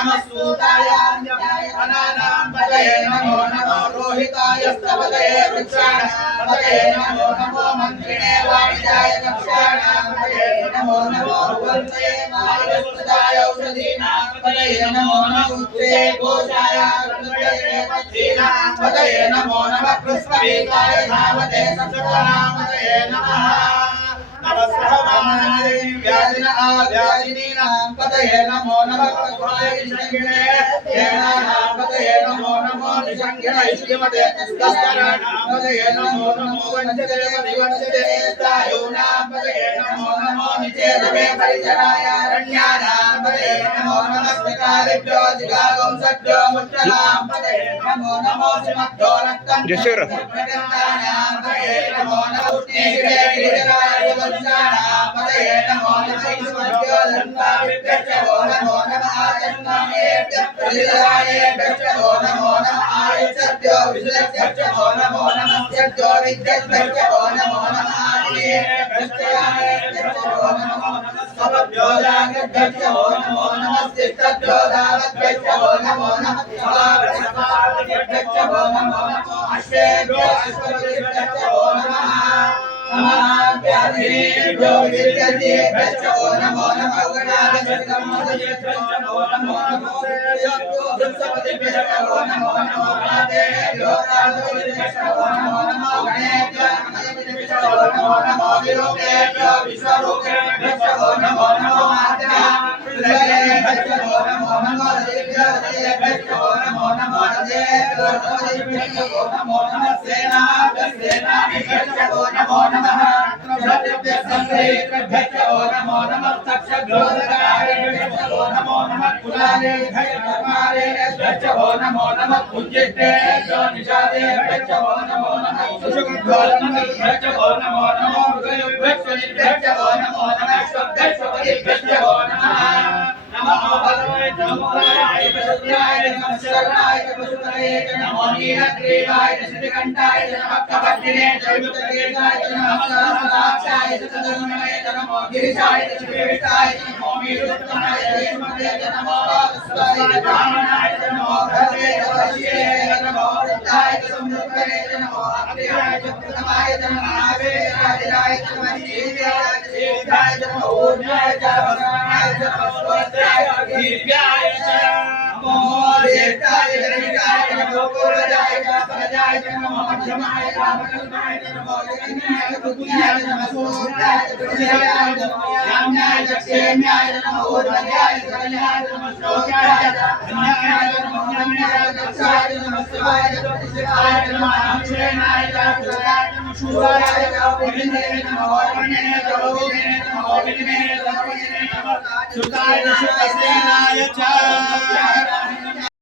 नमः सूताय अनानां पतये नमो नमो रोहिताय स्तवतये वृक्षाणां पतये नमो नमो मन्त्रिणे वाणिजाय कक्षाणां पतये नमो नमो वल्लये मायस्तदाय औषधीनां पतये नमो नमः उच्चे घोषाय पतये पत्नीनां पतये नमो नमः कृष्णवीताय धावते सत्सनां पतये नमः व्याधिनीनां पतये नमो नमः पद्माय पतये नमो नमो निषङ्गिणे तस्कराणां पतये नमो नमो वञ्चते परिवञ्चते दायूनां पतये नमो नमो निचेतवे परिचराय रण्यानां पतये नमो नमः स्थितादिभ्यो जिगागुंसभ्यो मुच्चलां पतये नमो नमो सिमभ्यो रक्तं पतये नमो नमः उष्णीषिरे गिरिजराय पतये नमो नमः ईश्वरभ्यो धन्वाभिभ्यो नमो नमः आजन्मानेभ्यः प्रतिदायेभ्यो नमो नमः आयुष्यभ्यो विशुद्धभ्यो नमो नमः सद्यो विद्यभ्यो नमो नमः आदिभ्यो नमो नमः सबभ्यो जागभ्यो नमो नमः सिद्धभ्यो दावभ्यो नमो नमः स्वाभ्यो नमो नमः अश्वेभ्यो अश्वभ्यो नमः व्याधिभ्यो विद्येभ्यो नमो नमः गणाधिपतिभ्यो नमो नमो वृत्सपतिभ्यो नमो नमो राजेभ्यो राजपतिभ्यो नमो नमो गणेभ्यो नमो नमो विरूपेभ्यो विश्वरूपेभ्यो नमो नमो आद्याभ्यो नमो नमो देभ्यो नमो नमो देभ्यो नमो नमः सेनाभ्यो नमो नमः भ्यो नमो नमः तक्षभ्यो नमो नमः कुलालेभ्यो नमो नमः कुञ्जितेभ्यो निषादेभ्यो नमो नमः सुषुभ्यो नमो नमो मृगयुभ्यो नमो नमः स्वभ्यो नमः नमो भगवते नमो राय पशुराय नमः शरणाय पशुपतये नमो नीलग्रीवाय श्रीकण्ठाय नमः कपटिने जयमुतकेशाय नमः सहस्राक्षाय चतुर्मुखये नमो गिरिशाय श्रीविष्टाय नमो मीरुत्तमाय जयमुते नमो स्वाय ब्राह्मणाय नमो भद्रे वश्ये नमो वृद्धाय समृद्धये नमो अग्रयाय प्रथमाय नमः आवेशाय नमः जीव्याय नमः ऊर्ध्वाय वसनाय नमः दिव्याय नमो देवताय जगन्नाथाय नमो पूर्वजाय परजाय नमो मध्यमाय रामकल्पाय नमो जगन्नाथाय कुकुल्याय नमः सूर्याय पृथ्व्याय नमो याम्याय दक्षेम्याय नमो ऊर्ध्वाय सरल्याय नमः श्लोकाय अन्याय नमो नम्याय दक्षाय नमः शिवाय प्रतिष्ठाय नमः अक्षेणाय दाक्षाय नमः शूराय गोविन्दाय नमो वर्णे गोविन्दे नमो विष्णे नमो सुताय सुतसेनाय च